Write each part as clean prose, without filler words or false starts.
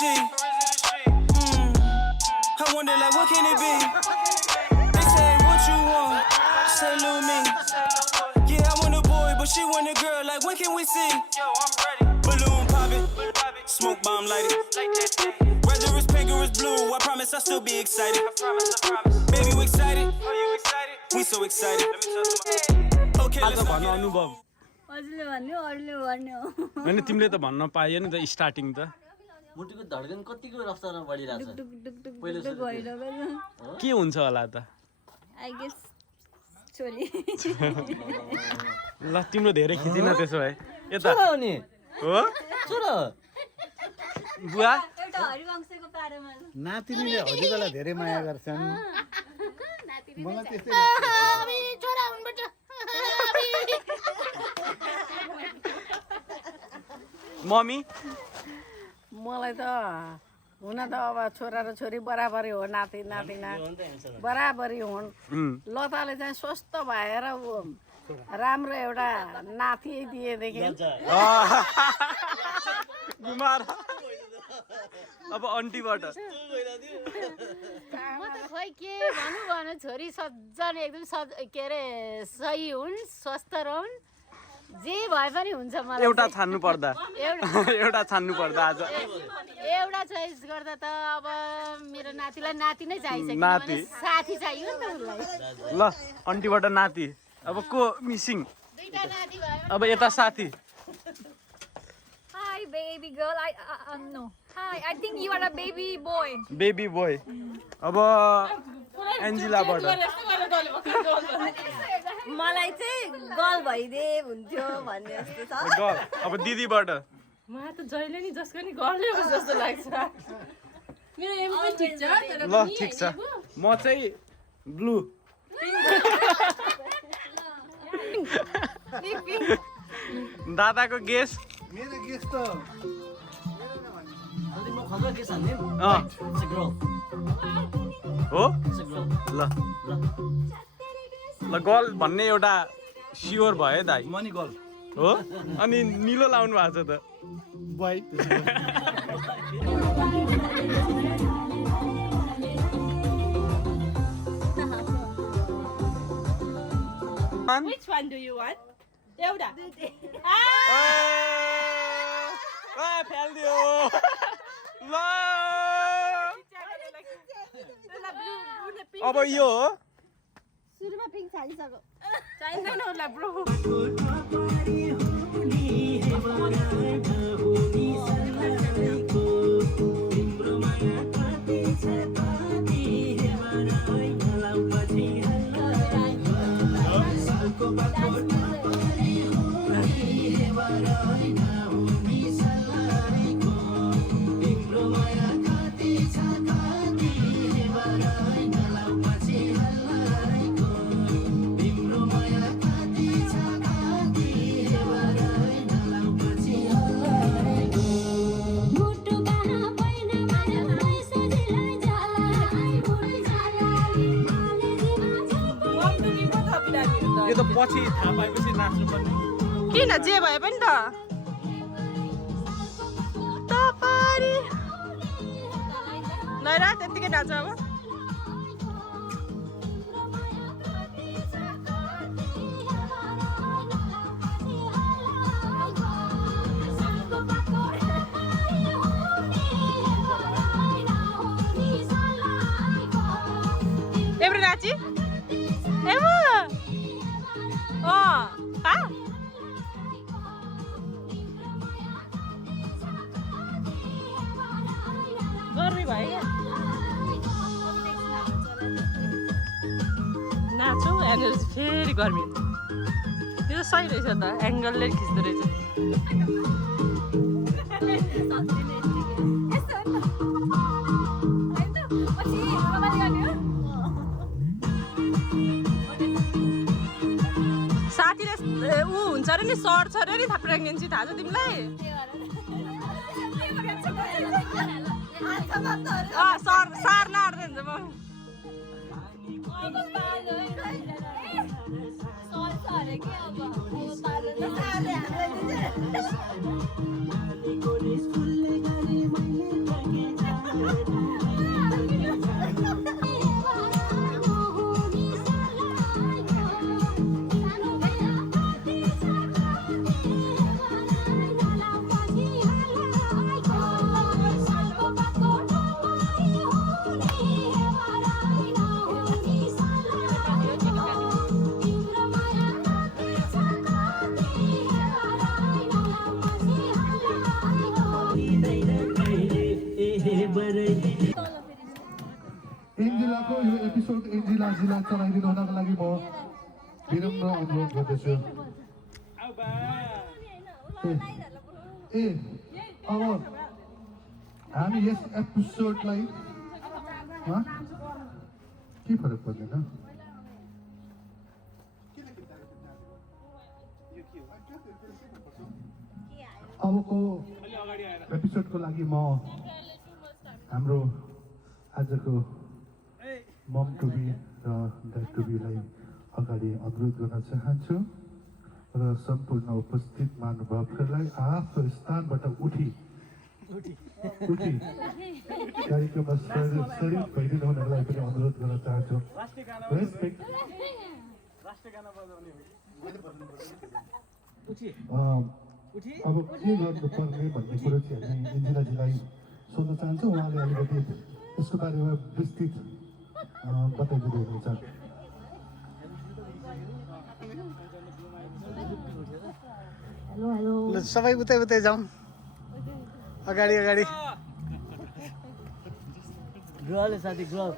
she? I wonder like what can it be? They say what you want, say little me. Yeah, I want a boy, but she want a girl. Like when can we see? Balloon pop it, smoke bomb light it. Whether it's pink or it's blue, I promise I'll still be excited. Baby, we excited. We so excited. Okay, let's go. अनुभव हजुरले भन्नु अरूले भन्नु हैन तिमीले त भन्न पाइयो नि त स्टार्टिङ त मुटुको धड्कन कतिको रफ्तारमा बढिरहेछ पहिलो के हुन्छ होला त आई गेस छोरी ल तिम्रो धेरै खिचिन त्यसो भए यता छोरा हो नि हो छोरा बुवा एउटा हरिवंशको पारामा नातिनीले हजुरलाई धेरै माया गर्छन् मलाई त्यस्तै छोरा हुनुहुन्छ मम्मी मलाई त हुन त अब छोरा र छोरी बराबरी हो नाति नातिना बराबरी हुन् लताले चाहिँ स्वस्थ भएर राम्रो एउटा नाति दिएदेखि गुमार अब आन्टीबाट म त खोइ के भन्नु छोरी सज्जन एकदम के अरे सही हुन् स्वस्थ रहन् जे भए पनि हुन्छ मलाई एउटा छान्नु पर्दा एउटा छान्नु पर्दा आज एउटा चोइस गर्दा त अब मेरो नातिलाई नाति नै चाहिन्छ नाति साथी चाहियो नि त उसलाई ल आन्टीबाट नाति अब को मिसिङ दुईटा नाति भयो अब यता साथी Hi baby girl no Hi I think you are a baby boy baby boy अब एन्जिलाबाट मलाई चाहिँ गर्ल भइदे हुन्थ्यो भन्ने जस्तो छ गर्ल अब दिदीबाट मलाई त जहिले नि जसको नि गर्लै होस् जस्तो लाग्छ मेरो एम पनि ठिक छ तर ल ठिक छ म चाहिँ ब्लू दादाको गेस मेरो गेस त अनि म खबर के सान्ने सिग्रो हो ल ल गर्ल भन्ने एउटा स्योर भयो दाइ मनी गर्ल हो अनि निलो लाउनु भएको छ त boy Which one do you want? एउटा फ्याल्दियो ल अब यो हो सुरुमा पिङ छालिसक्यो चाहिँदैन होला ब्रो यो त पछि थाहा पाएपछि नाच्नु पर्ने किन जे भए पनि त तपाईरी नैरा त्यतिकै नाच अब एब्रो नाची एमा गर्मी भयो नाचौ एनर्जी फेरि गर्मी यो त सही रहेछ त एङ्गलले खिच्दो रहेछ साथीले ऊ हुन्छ अरे नि सर्ट छ अरे नि प्रेग्नेन्सी थाहा छ तिमीलाई सार्न आँट्दै हुन्छ म एन्जिलाको यो एपिसोड एन्जिला चलाइदिनु हुनको लागि म विनम्र अनुरोध गर्दछु ए अब हामी यस एपिसोडलाई के फरक पर्दैन अबको एपिसोडको लागि म हाम्रो आजको मम टुबी र ड्याड टुबीलाई अगाडि अनुरोध गर्न चाहन्छु र सम्पूर्ण उपस्थित महानुभावहरूलाई आफ्नो स्थानबाट उठी कार्यक्रममा शरीर भइदिनु हुनलाई पनि अनुरोध गर्न चाहन्छु रेस्पेक्ट अब के गर्नुपर्ने भन्ने कुरो चाहिँ हामी इन्जिलाजीलाई सोध्न चाहन्छौँ उहाँले अलिकति यसको बारेमा विस्तृत बताइदिनु हुनेछ ल सबै उतै उतै जाउँ अगाडि अगाडि ग्रहले साथी ग्रह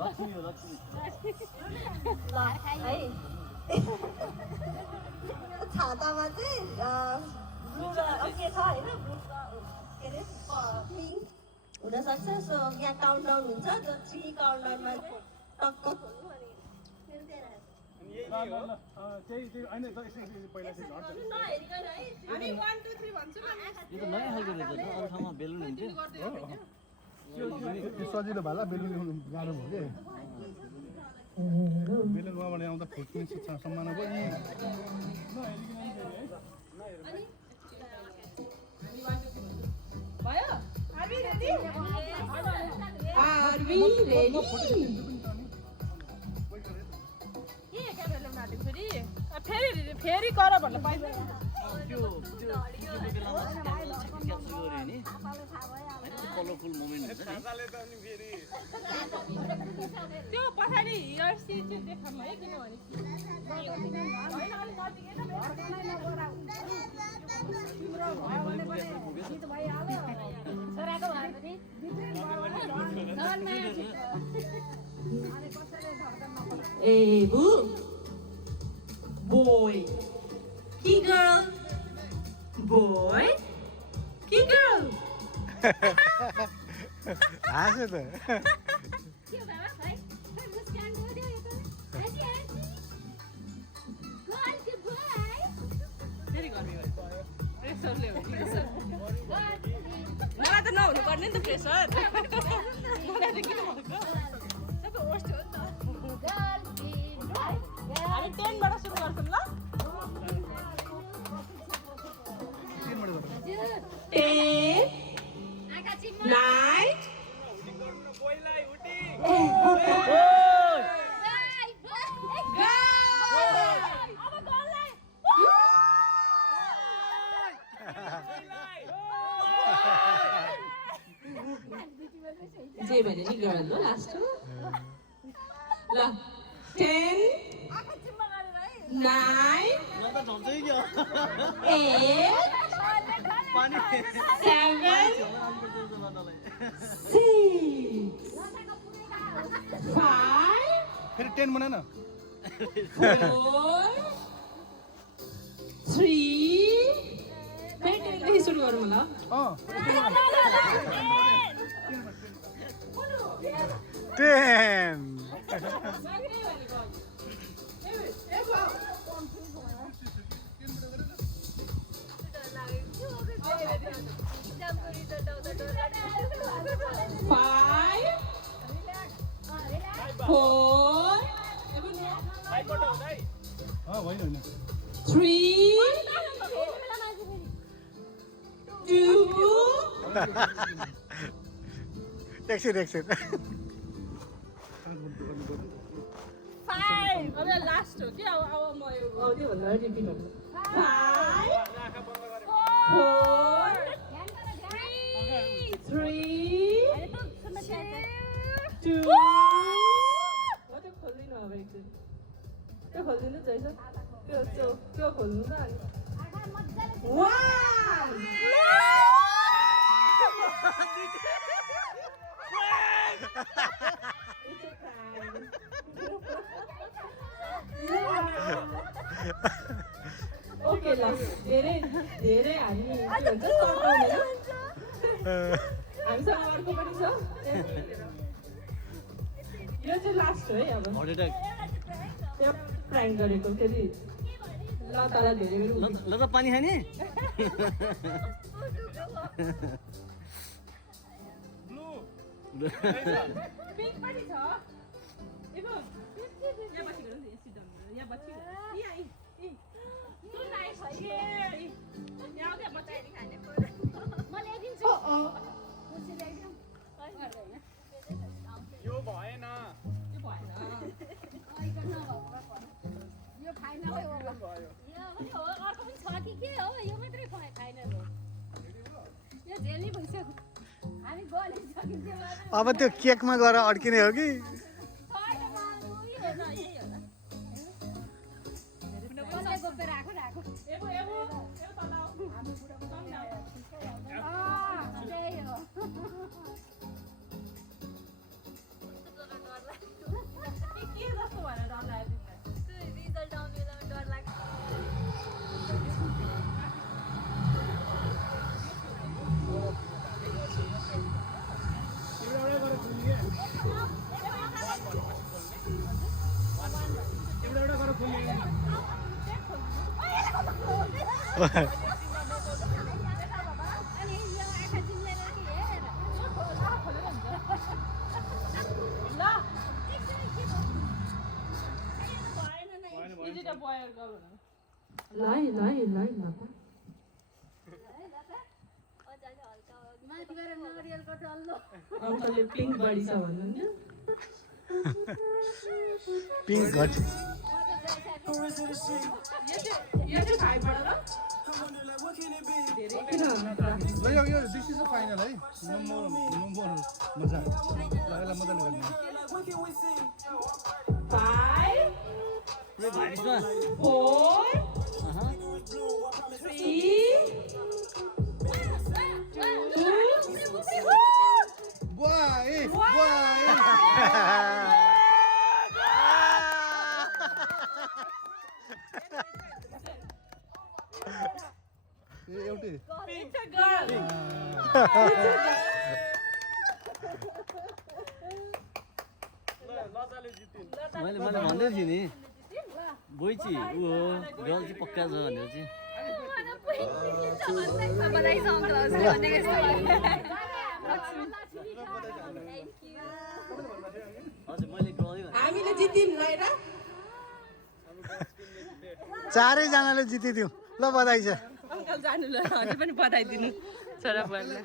लक्ष्मी हो लक्ष्मी छातामा चाहिँ के छ होइन के अरे पिङ्क हुनसक्छ सो यहाँ काउन्टडाउन हुन्छ जो 3 काउन्टडाउनमा टक्क खोल्नु अनि यो त नयाँ खालको रहेछ त अरू ठाउँमा बेलुन हुन्थ्यो सजिलो भला बेलुन गाह्रो भयो कि बेलुन उहाँबाट आउँदा फुट्ने सम्मान भयो फेरि गर भन्नु पाइन्छ कलरफुल मोमेन्ट हुन्छ त्यो पछाडि हियर्सी चाहिँ देखाउनु है किनभने Hey, boo. Boy. Key girl. Boy. Key girl. हाँस्यो त मलाई त नहुनु पर्ने नि त प्रेसर मलाई त किन भएको सबै होस्ट हो नि त हामी 10 बाट सुरु गर्छौँ ल 10 9 जे भने नि गर्ल ल लास्ट ल 10 9 फेरि 10 बना न 4 3 फेरि सुरु गरौँ ल 10 एकछिन 5 अब लास्ट हो कि अब म यो त्यो भन्दा रिपिट गर्नु 5 4 3 2 त्यो खोल्दिन अब एकछिन त्यो खोल्दिनु जैसा त्यो खोल्नु न अनि 1 ओके ल धेरै धेरै हामी के भन्छ सताउने हामीसँग अर्को पनि छ यो चाहिँ लास्ट हो है अब त्यो प्राङ्क गरेको फेरि ल तँलाई धेरै बेर ल त पानी खाने पिङ्क पनि छ देखो यहाँ बसी गरौँ यहाँ सिधा यहाँ बसी यहाँ यो भएन यो फाइनल हो अर्को पनि छ कि के हो यो मात्रै फाइनल हो यो झेल्ने भइसक्यो हामी गलिसक्यो अब त्यो केकमा गएर अड्किने हो कि अङ्कलले पिङ्क बढी छ भन्नु नि पिङ्क घट यो चाहिँ भाइबाट ल यो दिस इज द फाइनल है नो मोर मजा लगेला मजाले गर्ने 5 एउटै मैले भन्दै थिएँ नि बोइची ऊ हो गर्ल चाहिँ पक्का छ भनेर चाहिँ हजुर मैले गर्लै हामीले जित्यौँ रहेर चारैजनाले जितिदिउँ ल बधाई छ अङ्कल जानु ल हजुर पनि बधाई दिनु छोरा बुवालाई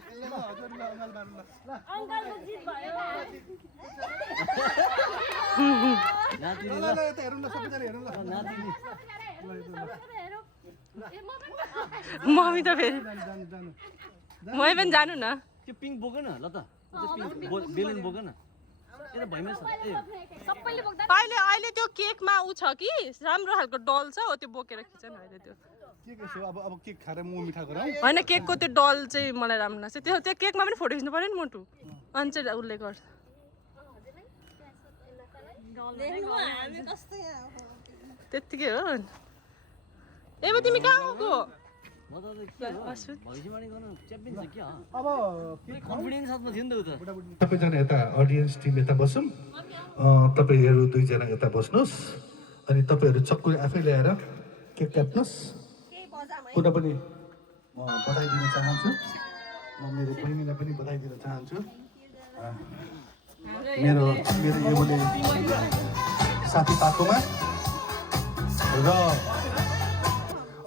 मम्मी त फेरि मै पनि जानु न त्यो पिङ्क बोक न ल त बेलुन बोक न यता भइमै छ अहिले त्यो केकमा ऊ छ कि राम्रो खालको डल छ हो त्यो बोकेर खिच न अहिले त्यो के छ अब केक खाएर म मिठा गराउ होइन केकको त्यो डल चाहिँ मलाई राम्रो लाग्छ त्यो केकमा पनि फोटो खिच्नु पऱ्यो नि मोटु अनि चाहिँ उसले गर्छ त्यत्तिकै हो ए तिमी कहाँ आएको म त भविष्यवाणी गर्न च्याम्पियन छ क्या अब कन्फिडेन्स साथमा थियो नि त उ त सबैजना यता अडियन्स टिम यता बसौँ तपाईँहरू दुईजना यता बस्नुहोस् अनि तपाईँहरू चक्कु आफै ल्याएर केक काट्नुहोस् कुनै पनि बधाई दिन चाहन्छु म मेरो बहिनीलाई पनि बधाई दिन चाहन्छु मेरो एमोले साथी पाएकोमा र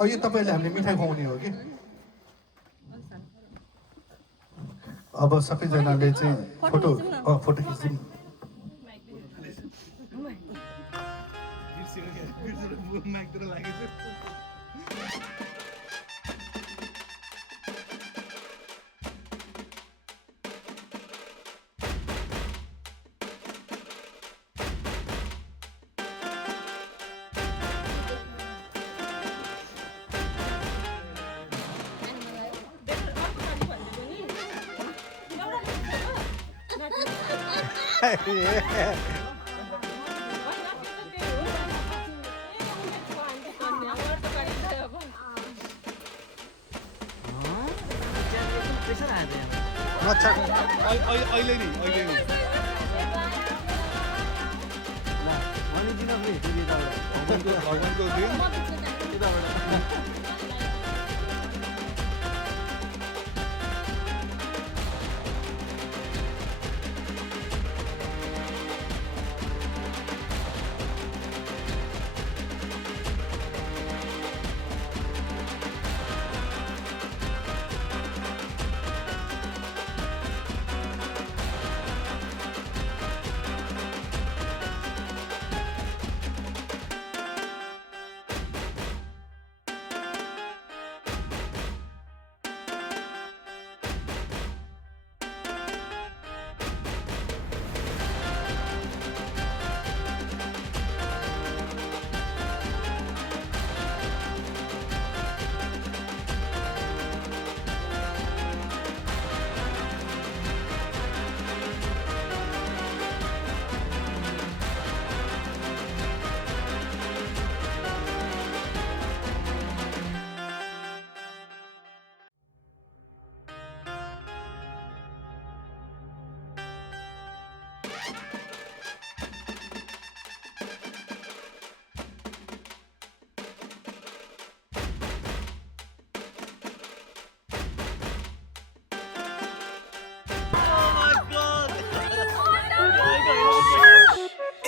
यो तपाईँले हामीले मिठाई खुवाउने हो कि अब सबैजनाले चाहिँ फोटो खिच्छौँ प्रेसर आयो अहिले नि भनिदिन फेरि भगवानको दिन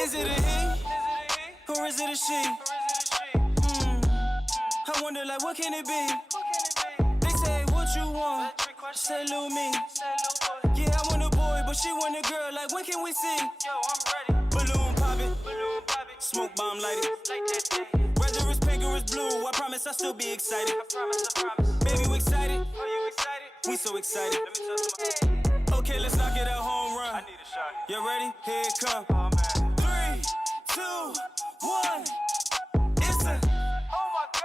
Is it a he or is it a she? I wonder like what can it be? They say what you want, say Lil me. Yeah, I want a boy, but she want a girl. Like when can we see? Balloon popping, smoke bomb lighting. Whether it's pink or it's blue, I promise I'll still be excited. Baby, we excited. We so excited. Okay, let's knock it out, home run. You ready? Here it come. 3, 2, 1. It's a. Oh my God.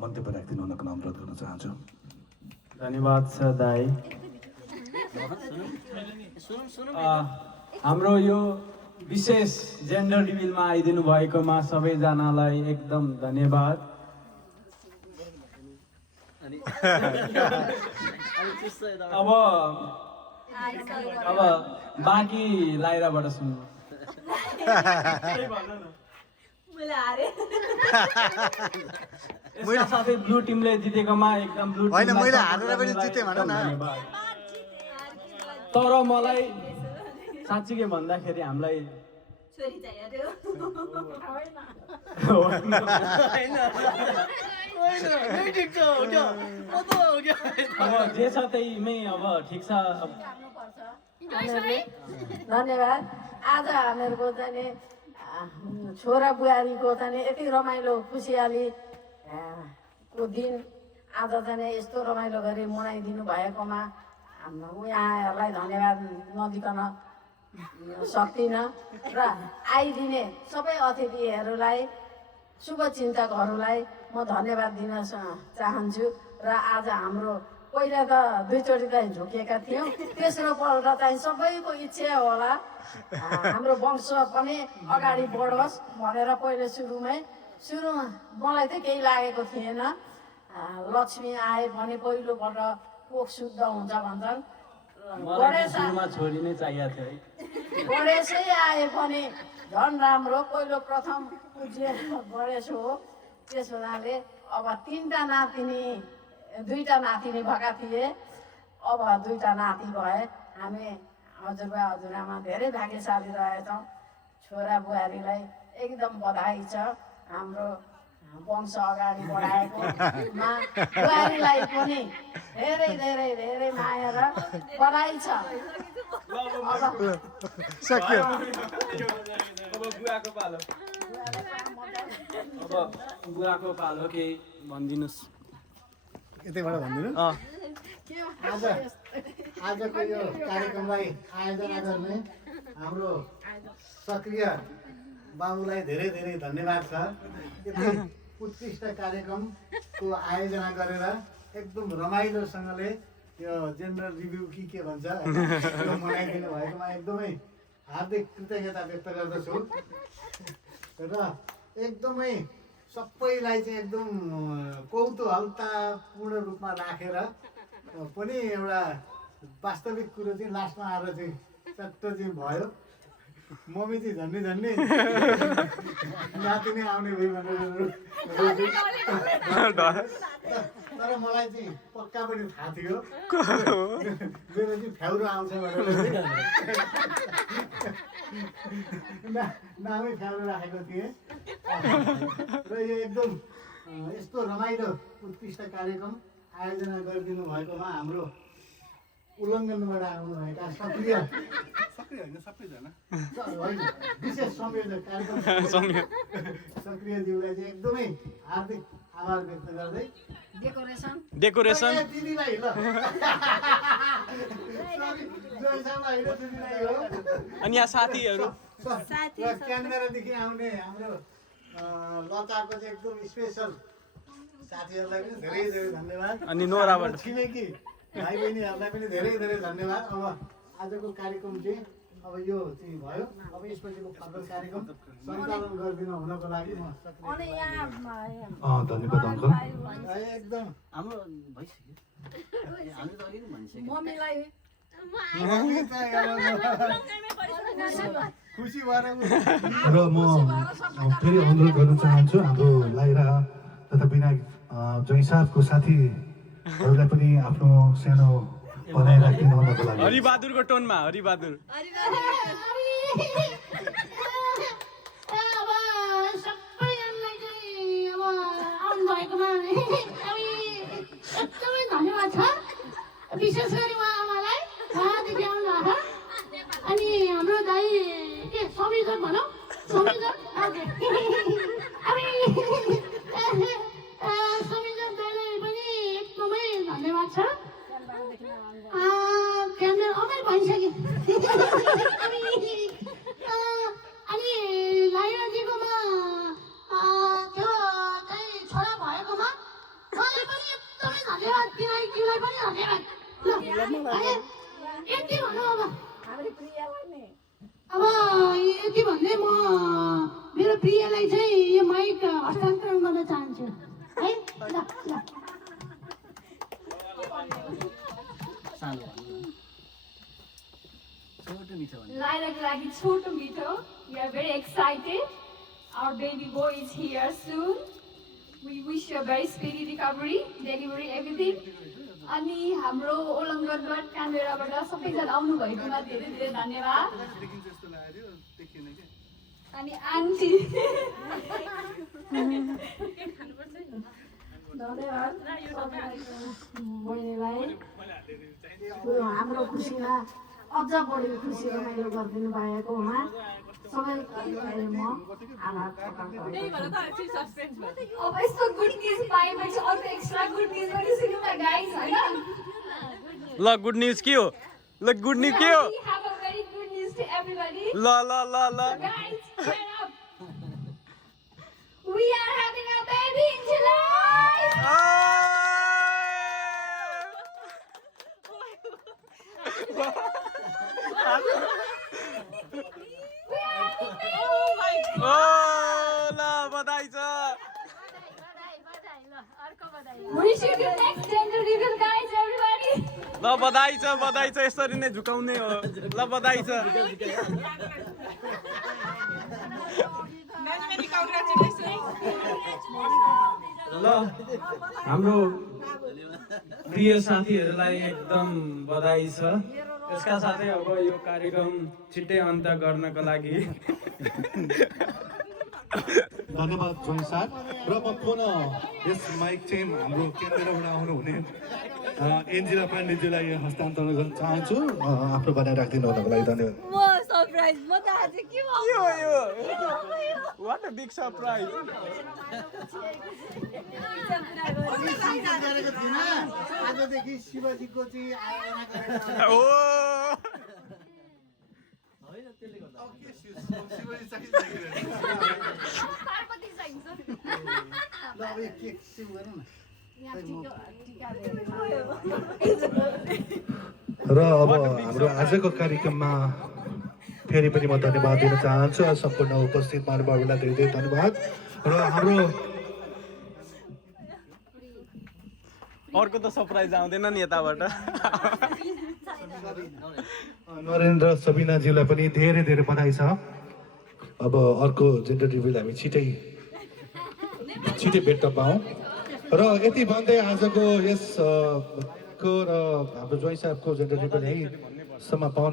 मन्तव्य राखिदिनु हुनको अनुरोध गर्न चाहन्छु। धन्यवाद छ दाई। हाम्रो यो विशेष जेन्डर रिभिलमा आइदिनु भएकोमा सबैजनालाई एकदम धन्यवाद। अब बाँकी लाइराबाट सुन्नु। यसका साथै ब्लू टिमले जितेकोमा एकदम ब्लू टिम हैन मैले हारेर पनि जिते भन न। तर मलाई साच्चै भन्दाखेरि हामीलाई छोरी चाहियो अब जे छ त्यहीमै अब ठिक छ। धन्यवाद। आज हामीहरूको चाहिँ छोरा बुहारीको चाहिँ यति रमाइलो खुसियाली को दिन आज चाहिँ यस्तो रमाइलो गरी मनाइदिनु भएकोमा यहाँहरूलाई धन्यवाद नदिकन सक्दिनँ र आइदिने सबै अतिथिहरूलाई शुभचिन्तकहरूलाई म धन्यवाद दिन चाहन्छु र आज हाम्रो पहिला त दुईचोटि चाहिँ झुकेका थियौँ तेस्रो पल्ट चाहिँ सबैको इच्छा होला हाम्रो वंश पनि अगाडि बढोस् भनेर पहिले सुरुमा मलाई चाहिँ केही लागेको थिएन लक्ष्मी आए भने पहिलोपल्ट कोख शुद्ध हुन्छ भन्छन् छोरी नै चाहिएको थियो है गणेशै आए पनि झन् राम्रो पहिलो प्रथम पूज्य गणेश हो त्यस हुनाले अब 3टा नातिनी 2टा नातिनी भएका थिए अब 2टा नाति भए हामी हजुरबा हजुरआमा धेरै भाग्यशाली रहेछौँ छोरा बुहारीलाई एकदम बधाई छ हाम्रो वंश अगाडि बढाएकोमा बुहारीलाई पनि धेरै धेरै धेरै माया र बधाई छ सक्यो अब बुवाको पालो केही भनिदिनुहोस् यतैबाट भनिदिनु आजको यो कार्यक्रमलाई आयोजना गर्ने हाम्रो सक्रिय बाबुलाई धेरै धेरै धन्यवाद छ यति उत्कृष्ट कार्यक्रमको आयोजना गरेर एकदम रमाइलोसँगले यो जेनरल रिभ्यू के भन्छ यो मनाइदिनु भएकोमा एकदमै हार्दिक कृतज्ञता व्यक्त गर्दछु र एकदमै सबैलाई चाहिँ एकदम कौतूहलतापूर्ण रूपमा राखेर पनि एउटा वास्तविक कुरो चाहिँ लास्टमा आएर चाहिँ चट्ट चाहिँ भयो मम्मी चाहिँ झन्डै नाति नै आउने भयो भनेर तर मलाई चाहिँ पक्का पनि थाहा थियो मेरो चाहिँ फ्याउरो आउँछ भनेर नामै फ्याउरो राखेको थिएँ र यो एकदम यस्तो रमाइलो उत्कृष्ट कार्यक्रम आयोजना गरिदिनु भएकोमा हाम्रो उल्लङ्घनबाट आउनुभएका सक्रिय विशेष संयोजक कार्यक्रम सक्रियज्यूलाई चाहिँ एकदमै हार्दिक आभार व्यक्त गर्दै डेकोरेसन दिदीलाई ल अनि यहाँ साथीहरू क्यामेरादेखि आउने हाम्रो लताको चाहिँ एकदम स्पेसल साथीहरूलाई पनि धेरै धेरै धन्यवाद अनि नोराबाट छिमेकी भाइ बहिनीहरूलाई पनि धेरै धेरै धन्यवाद अब आजको कार्यक्रम चाहिँ अब यो चाहिँ भयो अब यसपछिको फर्दर कार्यक्रम सञ्चालन गरिदिनु हुनको लागि म धन्यवाद अङ्कल एकदम हाम्रो भइसक्यो हामी त अघि नै भनिसक्यो मम्मीलाई खुसी भएर र म फेरि अनुरोध गर्न चाहन्छु हाम्रो लाइरा तथा विनायक जैसारको साथीहरूलाई पनि आफ्नो सानो बनाइराखिदिनु हुनको लागि हरिबहादुरको टोनमा हरिबहादुर एकदमै धन्यवाद छ विशेष गरी उहाँलाई उहाँदेखि आउनुभएको अनि हाम्रो दाइ के संयोजक भनौँ संयोजक संयोजक दाइलाई पनि एकदमै धन्यवाद छ क्यामेरा अमै भइसक्यो अनि लाइराजीकोमा त्यो चाहिँ छोरा भएकोमा मलाई पनि एकदमै धन्यवाद विनायकज्यूलाई पनि धन्यवाद यति भनौँ अब यति भन्दै म मेरो प्रियलाई चाहिँ यो माइक हस्तान्तरण गर्न चाहन्छु है ल Laira's like छोटो मिठो. We are very excited. Our baby boy is here soon. We wish you a very speedy recovery, delivery, everything. अनि हाम्रो ओलङ्गनबाट क्यामेराबाट सबैजना आउनु भएकोमा धेरै धेरै धन्यवाद. अनि आन्टी धन्यवाद बहिनीलाई हाम्रो खुसीमा अझ बढी खुसी रमाइलो गरिदिनु भएकोमा सबैलाई म आभार प्रकट गर्छु. अब यस्तो गुड न्युज पाएपछि अर्को एक्स्ट्रा गुड न्युज पनि सुनौँ न गाइस हैन. ल गुड न्युज के हो? ल गुड न्युज के हो? We have a very good news to to everybody. ल ल ल ल Guys, shut up. We are having a baby in July. ल बधाई छ We should do next gender reveal, guys, everybody. ल बधाई छ यसरी नै झुकाउने हो ल बधाई छ Many congratulations. ल हाम्रो प्रिय साथीहरूलाई एकदम बधाई छ यसका साथै अब यो कार्यक्रम छिट्टै अन्त गर्नको लागि धन्यवाद जोइन सर र म पुनः यस माइक चाहिँ हाम्रो केन्द्रबाट आउनुहुने एन्जिला पाण्डेज्यूलाई हस्तान्तरण गर्न चाहन्छु आफ्नो बनाइ राखिदिनु हुनको लागि धन्यवाद म सरप्राइज म त आज के भयो What a big surprise! आजदेखि शिवजीको चाहिँ आयोजना गरेर Oh! पार्वती चाहिन्छ ल अब यो केक सिम गरौँ न र अब हाम्रो आजको कार्यक्रममा फेरि पनि म धन्यवाद दिन चाहन्छु सम्पूर्ण उपस्थित महानुभावहरूलाई धेरै धेरै धन्यवाद र हाम्रो अर्को त सरप्राइज आउँदैन नि यताबाट नरेन्द्र सबिनाज्यूलाई पनि धेरै धेरै बधाई छ अब अर्को जेन्डर रिभिल हामी छिटै भेट्न पाऊँ र यति भन्दै आजको यस को र हाम्रो जोइ साहबको जेन्डर रिभिल यही समापन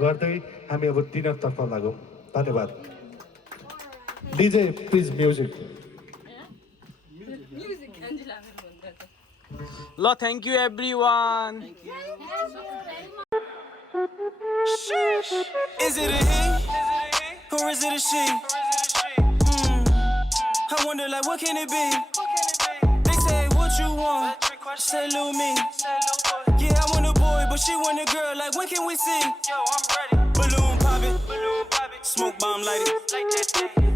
गर्दै हामी अब डिनरतर्फ लागौँ धन्यवाद डिजे प्लिज म्युजिक ल thank you everyone Is it a he or is it a she? I wonder like what can it be? They say what you want, say Lil me. Yeah, I want a boy, but she want a girl. Like when can we see? Balloon poppin', smoke bomb light it.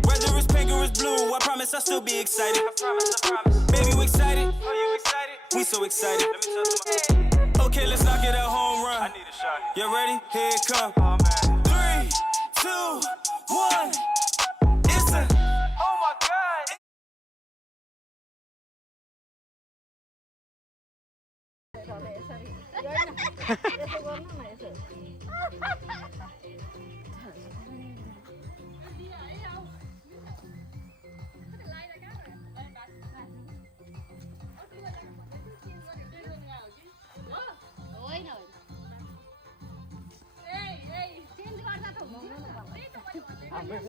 Whether it's pink or it's blue, I promise I'll still be excited. Baby, we excited. We so excited. Okay, let's knock it out, home run. I need a shot. You ready? Here it come. 3, 2, 1. It's a. Oh my God. होइन change गर्दा त हुँदैन